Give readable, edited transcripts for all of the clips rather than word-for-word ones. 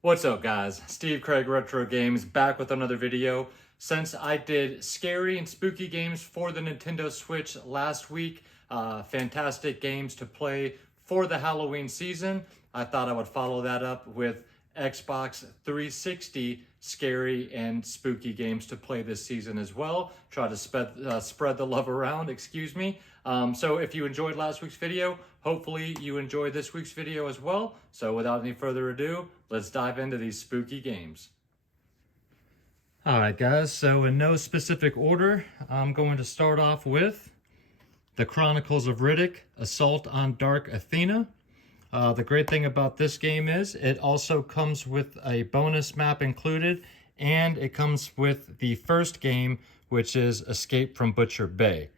What's up, guys? Steve Craig Retro Games back with another video. Since I did scary and spooky games for the Nintendo Switch last week, fantastic games to play for the Halloween season, I thought I would follow that up with Xbox 360 scary and spooky games to play this season as well. Try to spread the love around, excuse me. So if you enjoyed last week's video, hopefully you enjoyed this week's video as well. So without any further ado, let's dive into these spooky games. Alright guys, so in no specific order, I'm going to start off with The Chronicles of Riddick, Assault on Dark Athena. The great thing about this game is it also comes with a bonus map included, and it comes with the first game, which is Escape from Butcher Bay.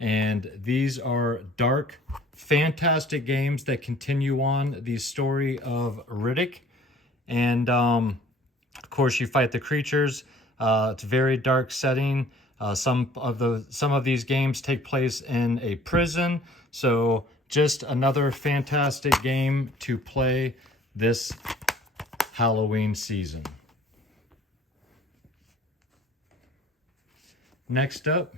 And these are dark, fantastic games that continue on the story of Riddick. And of course, you fight the creatures. It's a very dark setting. Some of these games take place in a prison. So just another fantastic game to play this Halloween season. Next up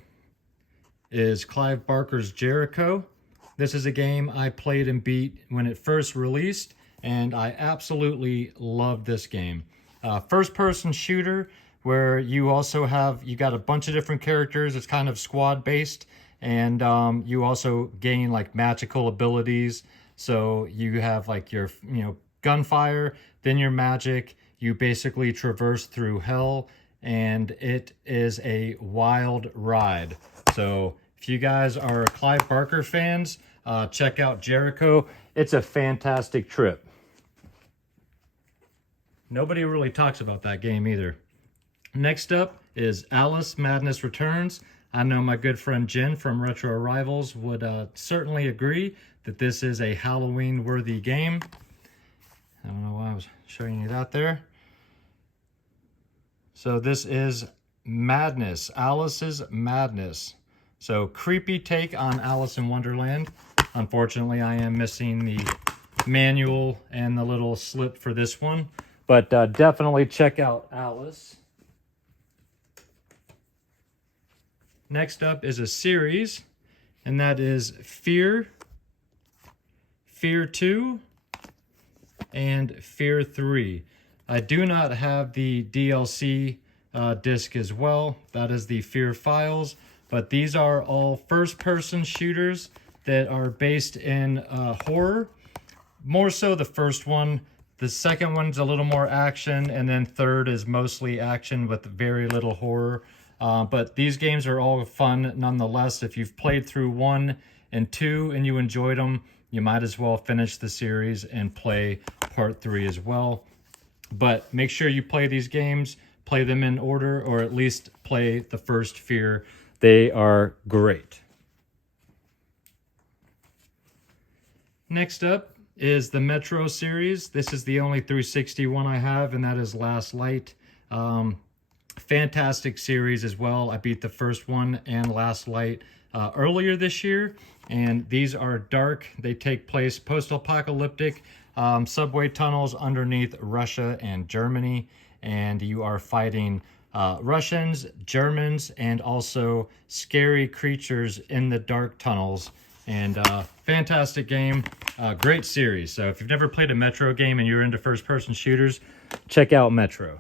is Clive Barker's Jericho. This is a game I played and beat when it first released, and I absolutely love this game. First-person shooter where you got a bunch of different characters. It's kind of squad-based, and you also gain like magical abilities. So you have like your gunfire, then your magic. You basically traverse through hell, and it is a wild ride. So if you guys are Clive Barker fans, check out Jericho. It's a fantastic trip. Nobody really talks about that game either. Next up is Alice Madness Returns. I know my good friend Jen from Retro Rivals would certainly agree that this is a Halloween-worthy game. I don't know why I was showing you that there. So this is Madness, Alice's Madness. So creepy take on Alice in Wonderland. Unfortunately, I am missing the manual and the little slip for this one. But definitely check out Alice. Next up is a series, and that is Fear, Fear 2, and Fear 3. I do not have the DLC disc as well. That is the Fear Files. But these are all first-person shooters that are based in horror. More so the first one. The second one's a little more action, and then third is mostly action with very little horror. But these games are all fun nonetheless. If you've played through 1 and 2 and you enjoyed them, you might as well finish the series and play part 3 as well. But make sure you play these games, play them in order, or at least play the first Fear. They are great. Next up is the Metro series. This is the only 360 one I have, and that is Last Light. Fantastic series as well. I beat the first one and Last Light earlier this year, and these are dark. They take place post-apocalyptic subway tunnels underneath Russia and Germany, and you are fighting Russians, Germans, and also scary creatures in the dark tunnels. And fantastic game, great series. So if you've never played a Metro game and you're into first-person shooters, check out Metro.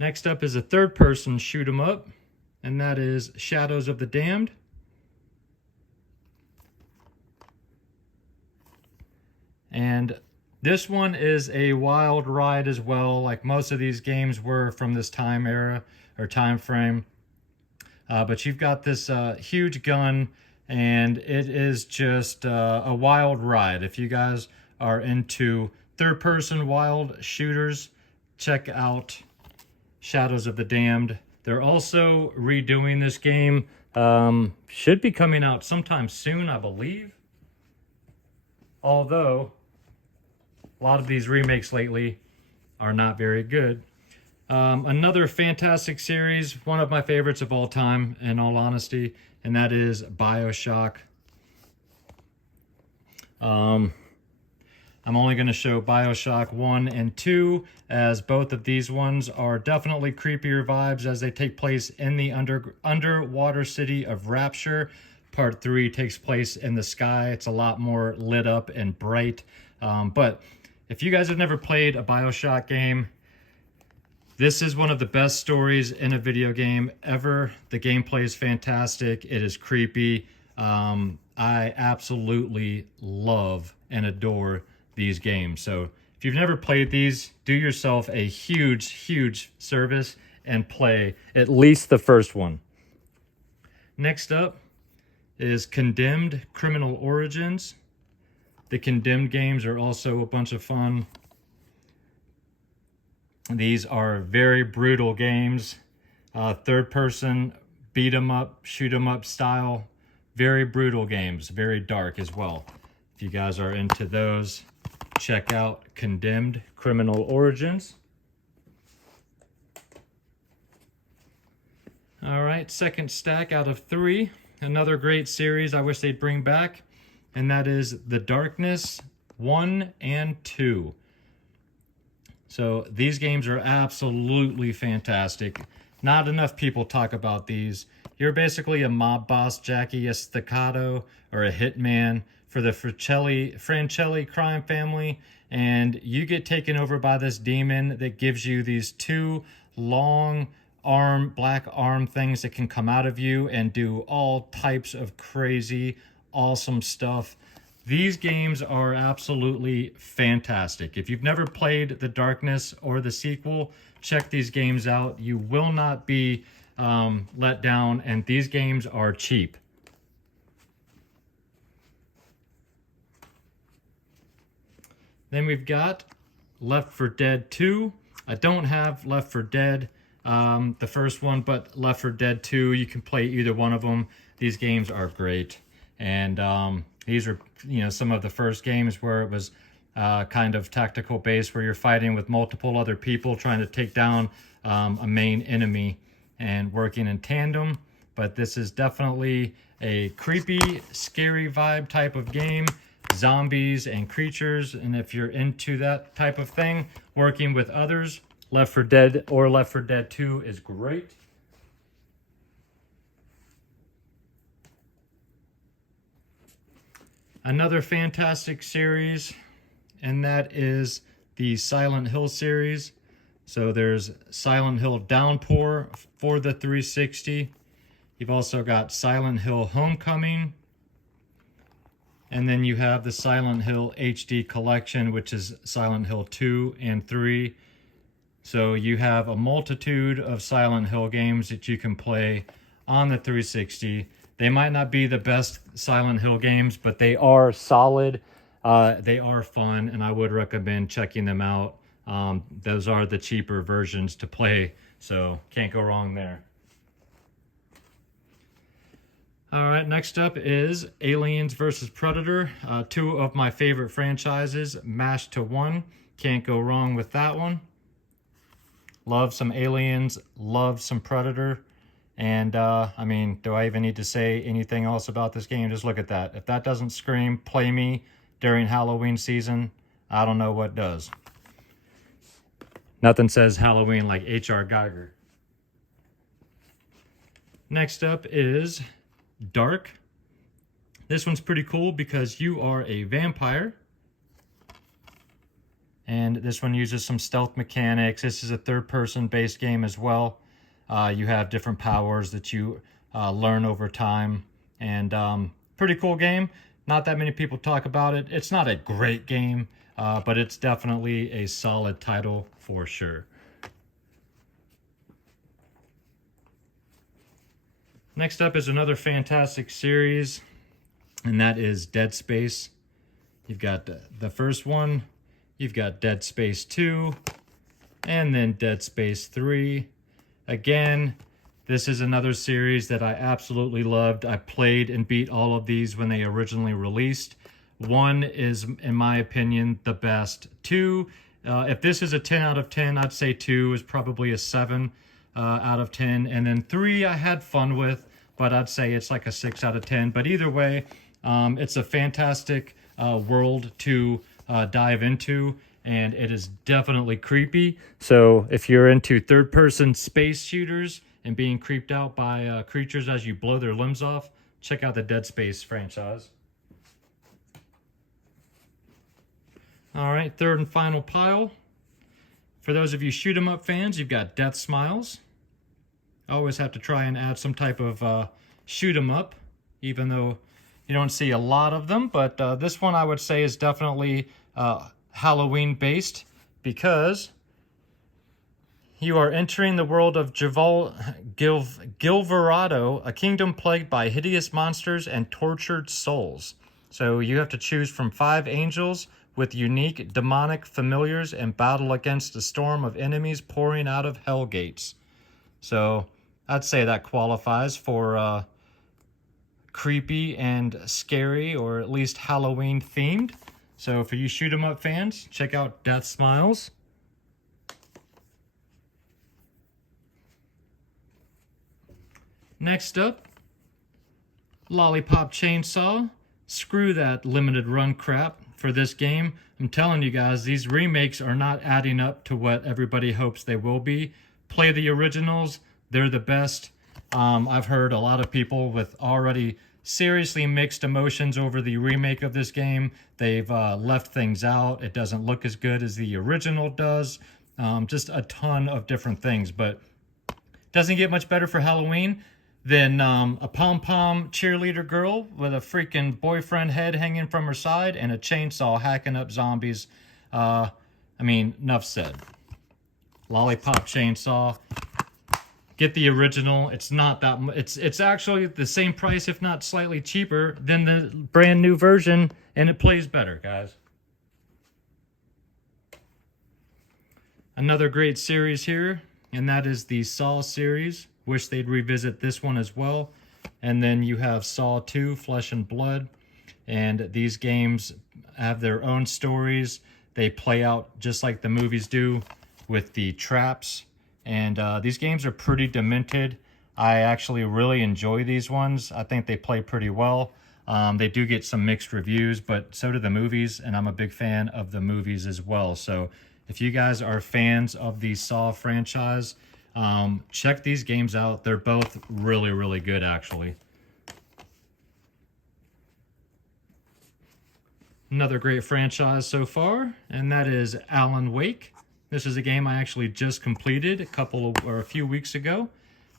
Next up is a third-person shoot 'em up, and that is Shadows of the Damned. And this one is a wild ride as well, like most of these games were from this time era or time frame. But you've got this huge gun, and it is just a wild ride. If you guys are into third-person wild shooters, check out Shadows of the Damned. They're also redoing this game. Should be coming out sometime soon, I believe. Although, a lot of these remakes lately are not very good. Another fantastic series, one of my favorites of all time, in all honesty, and that is BioShock. I'm only going to show BioShock 1 and 2, as both of these ones are definitely creepier vibes as they take place in the underwater city of Rapture. Part 3 takes place in the sky. It's a lot more lit up and bright. But if you guys have never played a BioShock game, this is one of the best stories in a video game ever. The gameplay is fantastic. It is creepy. I absolutely love and adore these games. So if you've never played these, do yourself a huge service and play at least the first one. Next up is Condemned: Criminal Origins. The Condemned games are also a bunch of fun. These are very brutal games. Third person, beat 'em up, shoot 'em up style. Very brutal games, very dark as well. If you guys are into those, check out Condemned: Criminal Origins. All right, second stack out of 3. Another great series I wish they'd bring back, and that is The Darkness 1 and 2. So these games are absolutely fantastic. Not enough people talk about these. You're basically a mob boss, Jackie Estacado, or a hitman for the Francelli crime family, and you get taken over by this demon that gives you these 2 long black arm things that can come out of you and do all types of crazy, awesome stuff. These games are absolutely fantastic. If you've never played The Darkness or the sequel, check these games out. You will not be let down, and these games are cheap. Then we've got Left 4 Dead 2. I don't have Left 4 Dead, the first one, but Left 4 Dead 2, you can play either one of them. These games are great. And these are, some of the first games where it was kind of tactical based, where you're fighting with multiple other people trying to take down a main enemy and working in tandem. But this is definitely a creepy, scary vibe type of game. Zombies and creatures, and if you're into that type of thing, working with others, Left 4 Dead or Left 4 Dead 2 is great. Another fantastic series, and that is the Silent Hill series. So there's Silent Hill Downpour for the 360. You've also got Silent Hill Homecoming. And then you have the Silent Hill HD Collection, which is Silent Hill 2 and 3. So you have a multitude of Silent Hill games that you can play on the 360. They might not be the best Silent Hill games, but they are solid. They are fun, and I would recommend checking them out. Those are the cheaper versions to play, so can't go wrong there. All right, next up is Aliens vs. Predator. 2 of my favorite franchises, mashed to one. Can't go wrong with that one. Love some Aliens, love some Predator. And, I mean, do I even need to say anything else about this game? Just look at that. If that doesn't scream, play me during Halloween season, I don't know what does. Nothing says Halloween like H.R. Geiger. Next up is Dark. This one's pretty cool because you are a vampire. And this one uses some stealth mechanics. This is a third-person based game as well. You have different powers that you learn over time. And pretty cool game. Not that many people talk about it. It's not a great game, but it's definitely a solid title for sure. Next up is another fantastic series, and that is Dead Space. You've got the first one, you've got Dead Space 2, and then Dead Space 3. Again, this is another series that I absolutely loved. I played and beat all of these when they originally released. 1 is, in my opinion, the best. 2, if this is a 10 out of 10, I'd say 2 is probably a 7 out of 10. And then 3 I had fun with, but I'd say it's like a 6 out of 10. But either way, it's a fantastic world to dive into, and it is definitely creepy. So if you're into third-person space shooters and being creeped out by creatures as you blow their limbs off, check out the Dead Space franchise. All right, third and final pile. For those of you shoot 'em up fans, you've got Death Smiles. Always have to try and add some type of shoot 'em up, even though you don't see a lot of them. But this one I would say is definitely Halloween based, because you are entering the world of Gilverado, a kingdom plagued by hideous monsters and tortured souls. So you have to choose from 5 angels with unique demonic familiars and battle against a storm of enemies pouring out of hell gates. So I'd say that qualifies for creepy and scary, or at least Halloween themed. So for you shoot 'em up fans, check out Death Smiles. Next up, Lollipop Chainsaw. Screw that limited run crap for this game. I'm telling you guys, these remakes are not adding up to what everybody hopes they will be. Play the originals, they're the best. I've heard a lot of people with already seriously mixed emotions over the remake of this game. They've left things out. It doesn't look as good as the original does. Just a ton of different things, but doesn't get much better for Halloween than a pom-pom cheerleader girl with a freaking boyfriend head hanging from her side and a chainsaw hacking up zombies. I mean, enough said. Lollipop Chainsaw. Get the original. It's not that it's actually the same price, if not slightly cheaper than the brand new version, and it plays better, guys. Another great series here, and that is the Saw series. Wish they'd revisit this one as well. And then you have Saw 2, Flesh and Blood. And these games have their own stories. They play out just like the movies do with the traps. And these games are pretty demented. I actually really enjoy these ones. I think they play pretty well. They do get some mixed reviews, but so do the movies. And I'm a big fan of the movies as well. So if you guys are fans of the Saw franchise, check these games out. They're both really, really good, actually. Another great franchise so far, and that is Alan Wake. This is a game I actually just completed a few weeks ago.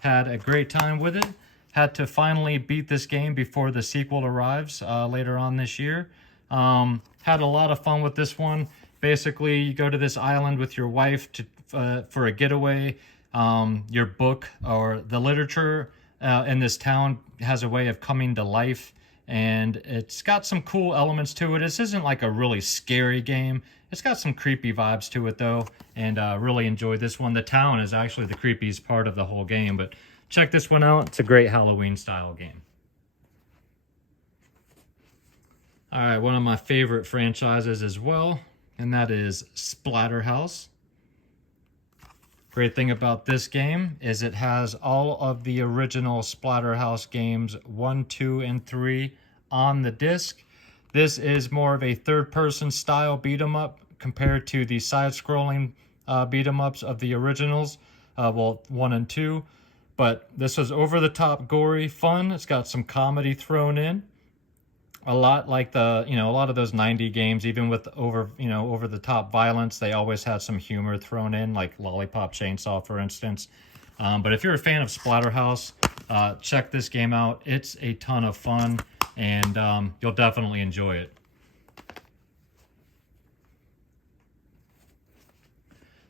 Had a great time with it. Had to finally beat this game before the sequel arrives later on this year. Had a lot of fun with this one. Basically, you go to this island with your wife for a getaway. Your book or the literature in this town has a way of coming to life, and it's got some cool elements to it. This isn't like a really scary game. It's got some creepy vibes to it though, and really enjoyed this one. The town is actually the creepiest part of the whole game, but check this one out. It's a great Halloween style game. All right, one of my favorite franchises as well, and that is Splatterhouse. Great thing about this game is it has all of the original Splatterhouse games 1, 2, and 3 on the disc. This is more of a third-person style beat-em-up compared to the side-scrolling beat-em-ups of the originals, well, 1 and 2. But this is over-the-top, gory, fun. It's got some comedy thrown in. A lot like a lot of those 90 games, even with over-the-top violence, they always had some humor thrown in, like Lollipop Chainsaw, for instance. But if you're a fan of Splatterhouse, check this game out. It's a ton of fun, and you'll definitely enjoy it.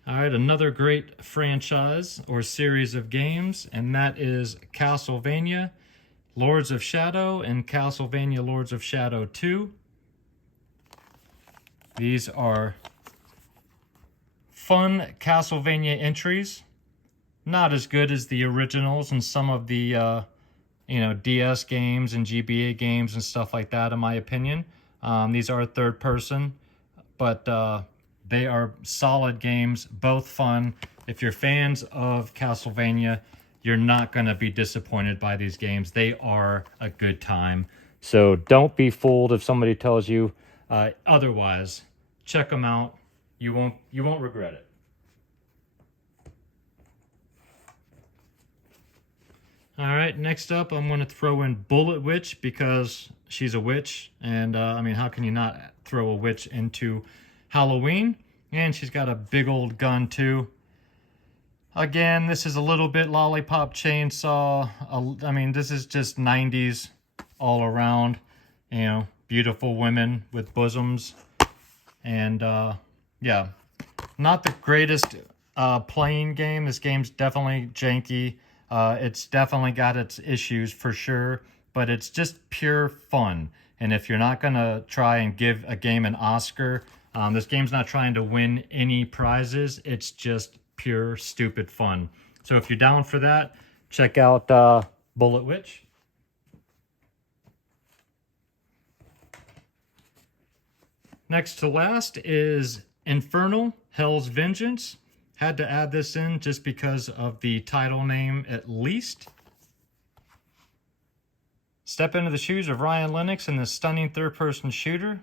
All right, another great franchise or series of games, and that is Castlevania Lords of Shadow and Castlevania Lords of Shadow 2. These are fun Castlevania entries. Not as good as the originals and some of the DS games and GBA games and stuff like that, in my opinion. These are third person, but they are solid games, both fun. If you're fans of Castlevania, you're not going to be disappointed by these games. They are a good time. So don't be fooled if somebody tells you otherwise. check them out. You won't regret it. All right, next up, I'm going to throw in Bullet Witch because she's a witch. And, I mean, how can you not throw a witch into Halloween? And she's got a big old gun, too. Again, this is a little bit Lollipop Chainsaw. I mean, this is just 90s all around. You know, beautiful women with bosoms. And, yeah, not the greatest playing game. This game's definitely janky. It's definitely got its issues for sure, but it's just pure fun. And if you're not going to try and give a game an Oscar, this game's not trying to win any prizes. It's just pure stupid fun. So if you're down for that, check out Bullet Witch. Next to last is Infernal: Hell's Vengeance. Had to add this in just because of the title name at least. Step into the shoes of Ryan Lennox in this stunning third-person shooter.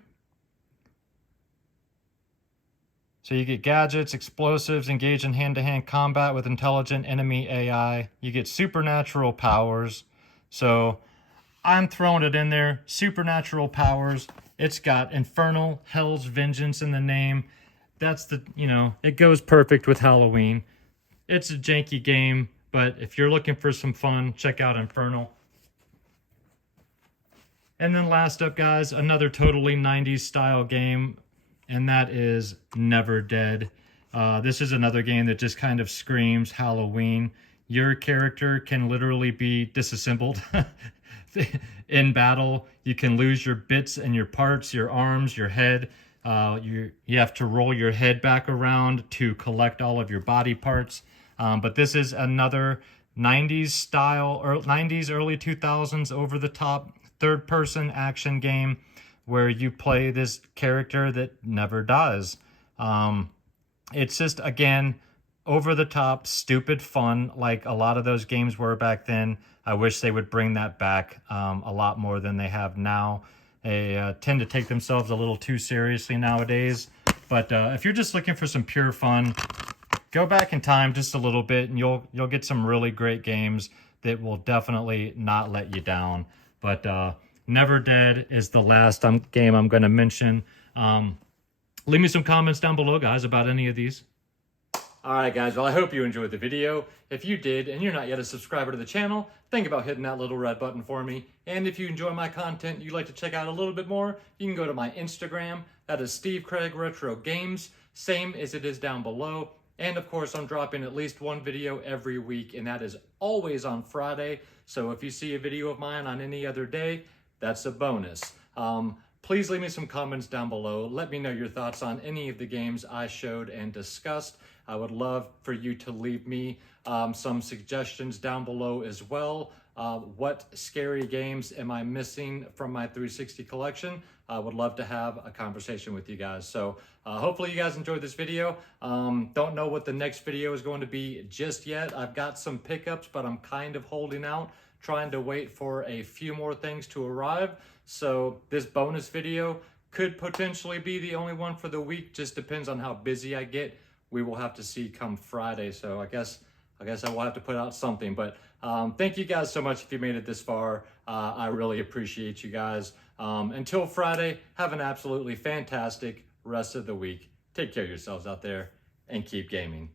So you get gadgets, explosives, engage in hand-to-hand combat with intelligent enemy AI. You get supernatural powers. So I'm throwing it in there. Supernatural powers. It's got Infernal: Hell's Vengeance in the name. That's the, you know, it goes perfect with Halloween. It's a janky game, but if you're looking for some fun, check out Infernal. And then last up, guys, another totally 90s style game, and that is Never Dead. This is another game that just kind of screams Halloween. Your character can literally be disassembled in battle. You can lose your bits and your parts, your arms, your head. You have to roll your head back around to collect all of your body parts. But this is another 90s style, or 90s, early 2000s, over-the-top, third-person action game where you play this character that never dies. It's just, again, over-the-top, stupid fun like a lot of those games were back then. I wish they would bring that back a lot more than they have now. They tend to take themselves a little too seriously nowadays. But if you're just looking for some pure fun, go back in time just a little bit and you'll get some really great games that will definitely not let you down. But Never Dead is the last game I'm going to mention. Leave me some comments down below, guys, about any of these. Alright guys, well I hope you enjoyed the video. If you did and you're not yet a subscriber to the channel, think about hitting that little red button for me. And if you enjoy my content, you'd like to check out a little bit more, you can go to my Instagram. That is Steve Craig Retro Games, same as it is down below. And of course I'm dropping at least one video every week, and that is always on Friday. So if you see a video of mine on any other day, that's a bonus. Please leave me some comments down below. Let me know your thoughts on any of the games I showed and discussed. I would love for you to leave me some suggestions down below as well. What scary games am I missing from my 360 collection? I would love to have a conversation with you guys. So hopefully you guys enjoyed this video. Don't know what the next video is going to be just yet. I've got some pickups, but I'm kind of holding out, trying to wait for a few more things to arrive. So this bonus video could potentially be the only one for the week. Just depends on how busy I get. We will have to see come Friday. So I guess I will have to put out something. But thank you guys so much if you made it this far. I really appreciate you guys. Until Friday, have an absolutely fantastic rest of the week. Take care of yourselves out there and keep gaming.